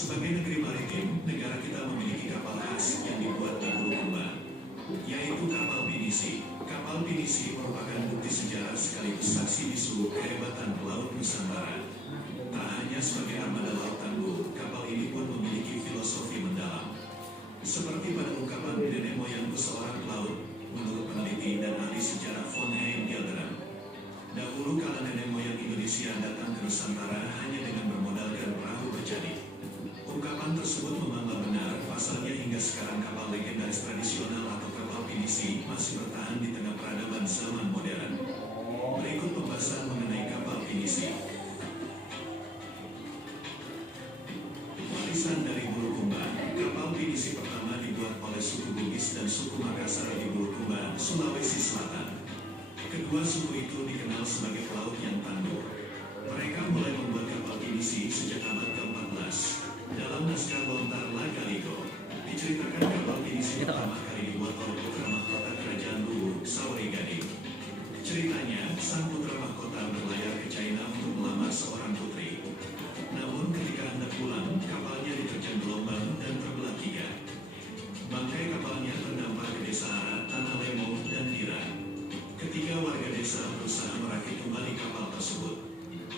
Sebagai negeri maritim, negara kita memiliki kapal khas yang dibuat di Bulukumba, yaitu kapal pinisi. Kapal pinisi merupakan bukti sejarah sekaligus saksi bisu kehebatan pelaut Nusantara. Tak hanya sebagai armada laut tangguh, kapal ini pun memiliki filosofi mendalam. Seperti pada ungkapan nenek moyangku seorang pelaut, menurut peneliti dan ahli sejarah von Heijmans. Dahulu kala nenek moyang Indonesia datang ke Nusantara hanya dengan bermodalkan perahu berjadi. Ungkapan tersebut memang benar, pasalnya hingga sekarang kapal legendaris tradisional atau kapal pinisi masih bertahan di tengah peradaban zaman modern. Berikut pembahasan mengenai kapal pinisi. Warisan dari Bulukumba. Kapal pinisi pertama dibuat oleh suku Bugis dan suku Makassar di Bulukumba, Sulawesi Selatan. Kedua suku itu dikenal sebagai pelaut yang tangguh. Mereka mulai membuat kapal pinisi sejak abad ke-14. Dalam naskah Lontar Lagaligo, diceritakan kapal pinisi pertama kali dibuat oleh putra mahkota kerajaan Luwu, Sauri Gading. Ceritanya, sang putra mahkota berlayar ke China untuk melamar seorang putri. Namun ketika hendak pulang, kapalnya diterjang gelombang dan terbelah tiga. Bangkai kapalnya terdampar ke desa Ara, Tanah Lemo, dan Tira. Ketiga warga desa berusaha merakit kembali kapal tersebut.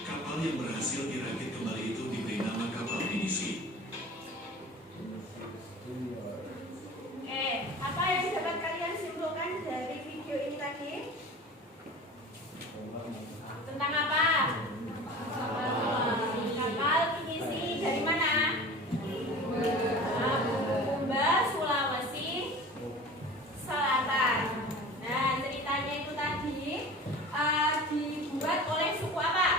Kapal yang berhasil dirakit kembali itu diberi nama kapal pinisi. Apa yang dapat kalian simpulkan dari video ini tadi? Tentang apa? Kapal pinisi dari mana? Bulukumba, Sulawesi Selatan. Nah, ceritanya itu tadi dibuat oleh suku apa?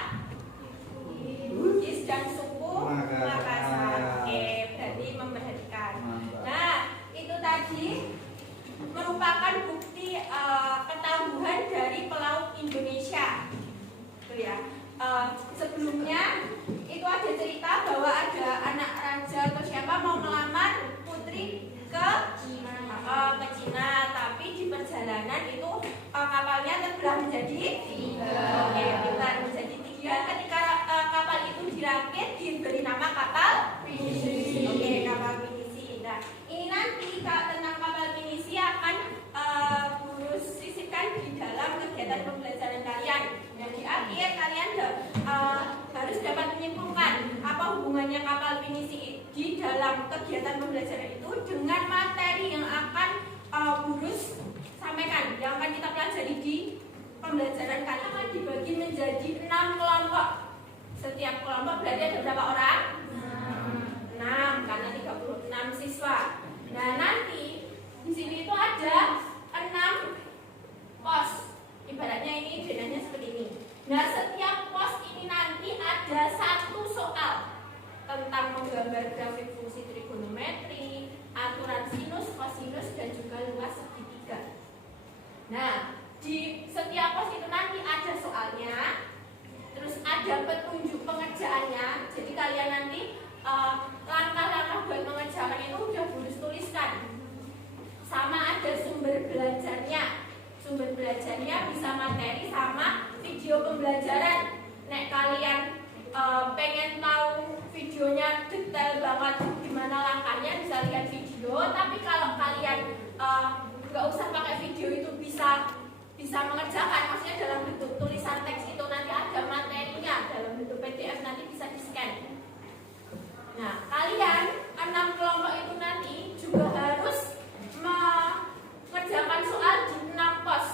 Bugis dan suku Makassar. Berarti memperhatikan. Nah, itu tadi merupakan bukti ketangguhan dari pelaut Indonesia. Tuh ya. Sebelumnya itu ada cerita bahwa ada anak raja atau siapa mau melamar putri ke Cina, tapi di perjalanan itu kapalnya terbelah menjadi tiga. Menjadi tiga. Ketika kapal itu dirakit diberi nama kapal pinisi. Kapal pinisi. Nah, ini nanti tentang kapal pinisi akan Guru sisipkan di dalam kegiatan pembelajaran kalian. Dan di akhir kalian harus dapat menyimpulkan apa hubungannya kapal pinisi di dalam kegiatan pembelajaran itu dengan materi yang akan Guru sampaikan, yang akan kita pelajari di pembelajaran kali ini. Dibagi menjadi 6 kelompok. Setiap kelompok berarti ada berapa orang? 6, karena 36 siswa. Nah, nanti di sini itu ada 6 pos. Ibaratnya ini jenanya seperti ini. Nah, setiap pos ini nanti ada 1 soal tentang menggambar grafik fungsi trigonometri, aturan sinus, kosinus, dan juga luas segitiga. Nah, di setiap pos itu nanti ada soalnya, terus ada petunjuk pengerjaannya. Jadi kalian nanti langkah-langkah buat mengerjakan itu udah Guru tuliskan. Sama ada sumber belajarnya. Sumber belajarnya bisa materi sama video pembelajaran. Nek kalian pengen tahu videonya detail banget gimana langkahnya, bisa lihat video. Tapi kalau kalian nggak usah pakai video, itu bisa mengerjakan, maksudnya dalam bentuk tulisan teks itu nanti ada materinya dalam bentuk PDF, nanti bisa di scan. Nah, kalian 6 kelompok itu nanti juga harus mengerjakan soal di 6 pos.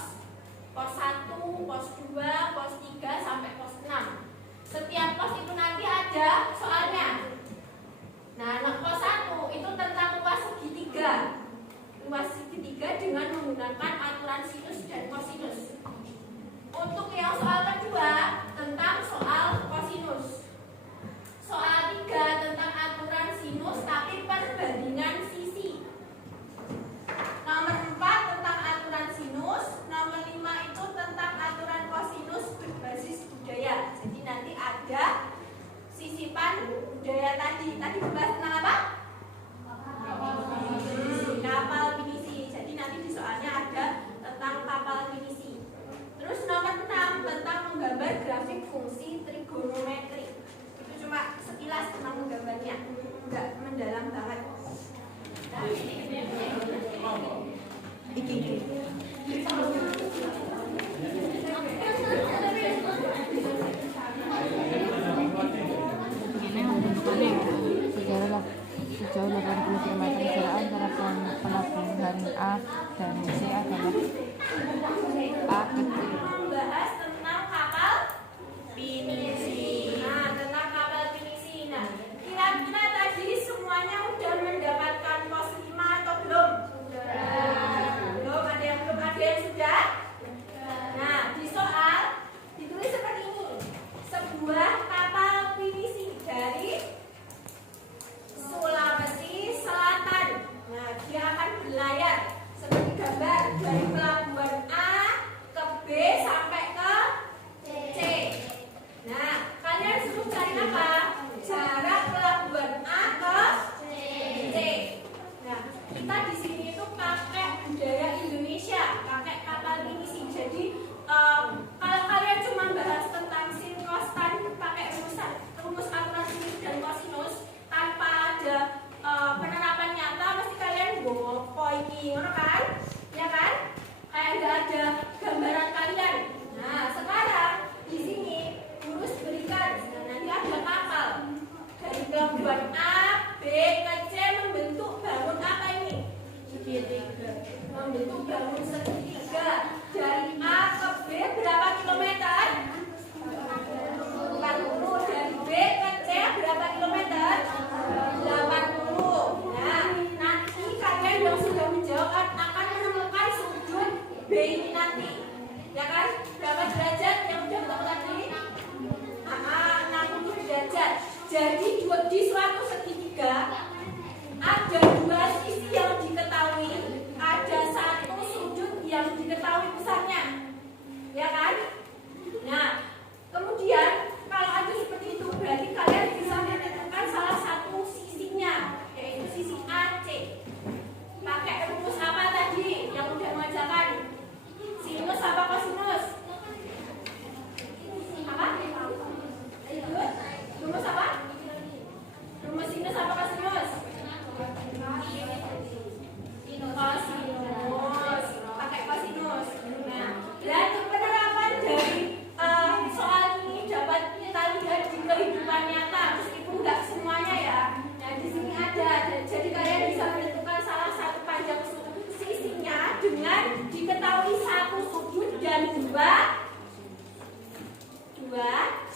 Pos 1, pos 2, pos 3 sampai pos 6. Setiap pos itu nanti ada soalnya. Nah, pos 1 itu tentang luas segitiga. Luas segitiga dengan menggunakan aturan sinus dan kosinus. Untuk yang soal kedua tentang soal kosinus. Soal 3 tentang aturan sinus tapi perbandingan sisi. Nomor 4 tentang aturan sinus. Nomor 5 itu tentang aturan kosinus berbasis budaya. Jadi nanti ada sisipan budaya tadi. Tadi dibahas tentang apa? Kapal pinisi. Jadi nanti di soalnya ada tentang kapal pinisi. Terus nomor 6 tentang menggambar grafik fungsi trigonometri. Itu cuma sekilas tentang menggambarnya, enggak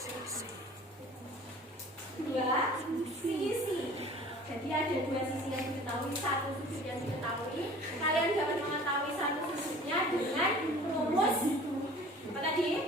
Dua sisi. Jadi ada dua sisi yang diketahui, satu sudut yang diketahui. Kalian dapat mengetahui satu sudutnya dengan rumus apa tadi?